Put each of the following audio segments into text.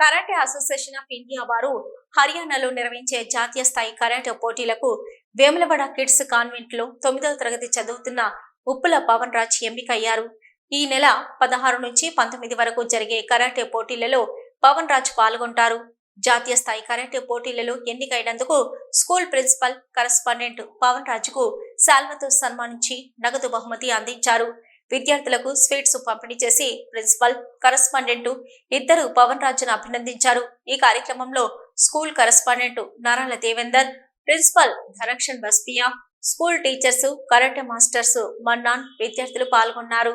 Karate association of India వారు హర్యానాలో నిర్వహించే జాతీయ స్థాయి కరాటే పోటీలకు వేములవాడ కిడ్స్ కాన్వెంట్లో తొమ్మిదవ తరగతి చదువుతున్న ఉప్పుల పవన్ రాజ్ ఎంపికయ్యారు. ఈ నెల పదహారు నుంచి పంతొమ్మిది వరకు జరిగే కరాటే పోటీలలో పవన్ రాజ్ పాల్గొంటారు. జాతీయ స్థాయి కరాటే పోటీలలో ఎన్నికైనందుకు స్కూల్ ప్రిన్సిపల్ కరస్పాండెంట్ పవన్ రాజుకు శాల్వతో సన్మానించి నగదు బహుమతి అందించారు. విద్యార్థులకు స్వీట్స్ పంపిణీ చేసి ప్రిన్సిపల్ కరస్పాండెంట్ ఇద్దరు పవన్ రాజును అభినందించారు. ఈ కార్యక్రమంలో school correspondent Narayana Devender principal ధరక్షన్ బస్పియా school teachers karate masters Mannan విద్యార్థులు పాల్గొన్నారు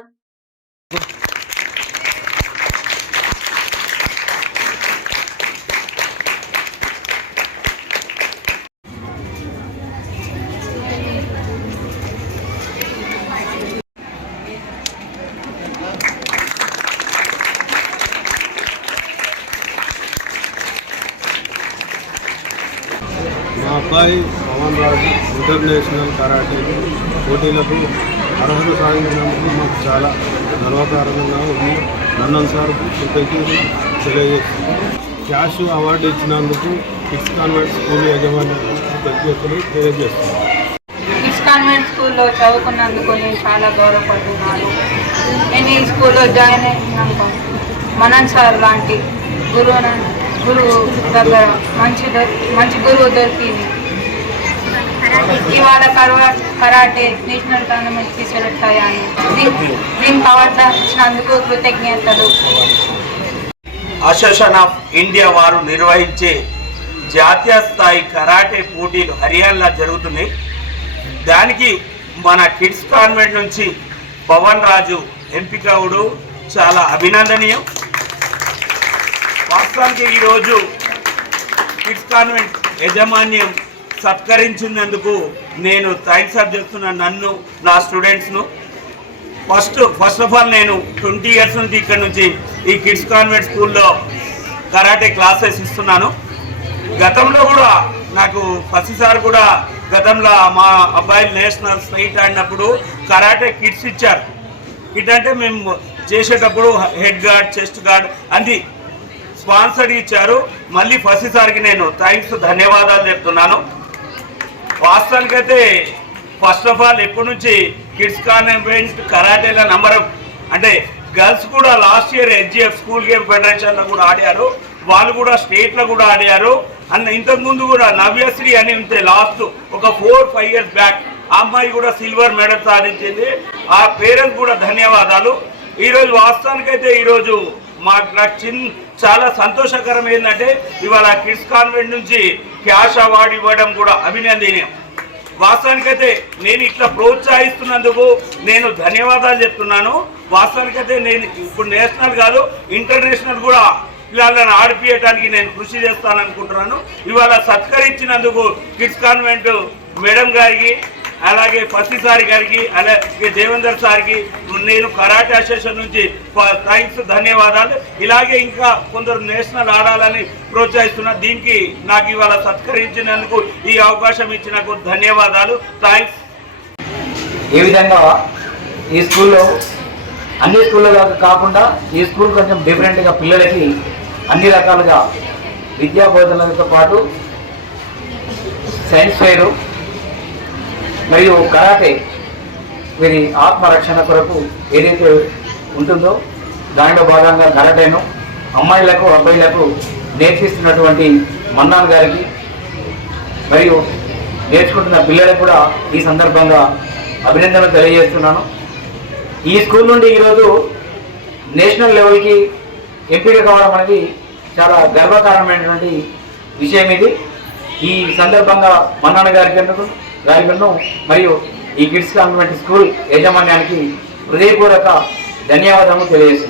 మా అబ్బాయి పవన్ రాజు ఇంటర్నేషనల్ కరాటే పోటీలకు అర్హత సాధించినందుకు మాకు చాలా గర్వకారణంగా ఉంది. మన్నన్ సార్ కృతజ్ఞతలు తెలియజేస్తుంది క్యాష్ అవార్డు ఇచ్చినందుకు కిడ్స్ కాన్వెంట్ స్కూల్ యజమానులకు కృతజ్ఞతలు తెలియజేస్తుంది కిడ్స్ కాన్వెంట్ స్కూల్లో చదువుకున్నందుకు నేను చాలా గౌరవపడుతున్నాను. నేను ఈ స్కూల్లో జాయిన్ అయినాక మనన్ సార్ లాంటి గురువు గురువు దగ్గర మంచి మంచి గురువు దొరికింది. ఇవాళ కరా కరాటే నేషనల్ టోర్నమెంట్కి సెలెక్ట్ అయ్యాను దీ- దీనికి ఇచ్చినందుకు కృతజ్ఞతలు. అసోసియేషన్ ఆఫ్ ఇండియా వారు నిర్వహించే జాతీయ స్థాయి కరాటే పోటీలు హర్యానాలో జరుగుతున్నాయి. దానికి మన కిడ్స్ కాన్వెంట్ నుంచి పవన్ రాజు ఎంపిక చాలా అభినందనీయం. రాష్ట్రానికి ఈరోజు కిడ్స్ కాన్వెంట్ యాజమాన్యం సత్కరించినందుకు నేను థ్యాంక్స్ అప్ చేస్తున్నాను నన్ను నా స్టూడెంట్స్ను. ఫస్ట్ ఫస్ట్ ఆఫ్ ఆల్ నేను ట్వంటీ ఇయర్స్ నుంచి ఇక్కడ నుంచి ఈ కిడ్స్ కాన్వెంట్ స్కూల్లో కరాటే క్లాసెస్ ఇస్తున్నాను. గతంలో కూడా నాకు ఫస్ట్ సార్ కూడా గతంలో మా అబ్బాయిలు నేషనల్ స్టేట్ ఆడినప్పుడు కరాటే కిట్స్ ఇచ్చారు. కిట్ అంటే మేము చేసేటప్పుడు హెడ్ గార్డ్ చెస్ట్ గార్డ్ అంది స్పాన్సర్ ఇచ్చారు. మళ్ళీ ఫస్ట్సారికి నేను థ్యాంక్స్ ధన్యవాదాలు చెప్తున్నాను. వాస్తవానికైతే ఫస్ట్ ఆఫ్ ఆల్ ఎప్పటి నుంచి కిడ్స్ కాన్వెంట్ కరాటేల నంబర్ అంటే గర్ల్స్ కూడా last year HGF school game ఫెడరేషన్లో కూడా ఆడారు. వాళ్ళు కూడా స్టేట్లో కూడా ఆడారు. అండ్ ఇంతకుముందు కూడా నవ్యశ్రీ అని ఉంటే లాస్ట్ ఒక ఫోర్ ఫైవ్ ఇయర్స్ బ్యాక్ ఆ అమ్మాయి కూడా సిల్వర్ మెడల్ సాధించింది. ఆ పేరెంట్స్ కూడా ధన్యవాదాలు. ఈరోజు వాస్తవానికైతే ఈరోజు మాకు నాకు చిన్న చాలా సంతోషకరం ఏంటంటే ఇవాళ కిడ్స్ కాన్వెంట్ నుంచి క్యాష్ అవార్డు ఇవ్వడం కూడా అభినందనీయం. వాస్తవానికైతే నేను ఇట్లా ప్రోత్సహిస్తున్నందుకు నేను ధన్యవాదాలు చెప్తున్నాను. వాస్తవానికైతే నేను ఇప్పుడు నేషనల్ కాదు ఇంటర్నేషనల్ కూడా పిల్లలను ఆడిపియటానికి నేను కృషి చేస్తాను అనుకుంటున్నాను ఇవాళ సత్కరించినందుకు కిడ్స్ కాన్వెంట్ మేడం గారికి అలాగే పత్తి సార్ గారికి అలాగే దేవేందర్ సార్కి నేను కరాటే అసోసియేషన్ నుంచి థ్యాంక్స్ ధన్యవాదాలు. ఇలాగే ఇంకా కొందరు నేషనల్ ఆడాలని ప్రోత్సహిస్తున్నా దీనికి నాకు ఇవాళ సత్కరించినందుకు ఈ అవకాశం ఇచ్చినందుకు ధన్యవాదాలు. థ్యాంక్స్ ఏ విధంగా ఈ స్కూల్లో అన్ని స్కూల్లో కాకుండా ఈ స్కూల్ కొంచెం డిఫరెంట్గా పిల్లలకి అన్ని రకాలుగా విద్యా బోధనలతో పాటు సైన్స్ ఫెయిర్ మరియు కరాటే వీరి ఆత్మరక్షణ కొరకు ఏదైతే ఉంటుందో దానిలో భాగంగా కరాటేను అమ్మాయిలకు అబ్బాయిలకు నేర్పిస్తున్నటువంటి మన్నాన్ గారికి మరియు నేర్చుకుంటున్న పిల్లలకు కూడా ఈ సందర్భంగా అభినందనలు తెలియజేస్తున్నాను. ఈ స్కూల్ నుండి ఈరోజు నేషనల్ లెవెల్కి ఎంపిక కావడం అనేది చాలా గర్వకారణమైనటువంటి విషయం ఇది. ఈ సందర్భంగా మన్నాన్న గారికి గారికను మరియు ఈ కిడ్స్ కాన్వెంట్ స్కూల్ యాజమాన్యానికి హృదయపూర్వక ధన్యవాదాలు తెలియజేస్తున్నాను.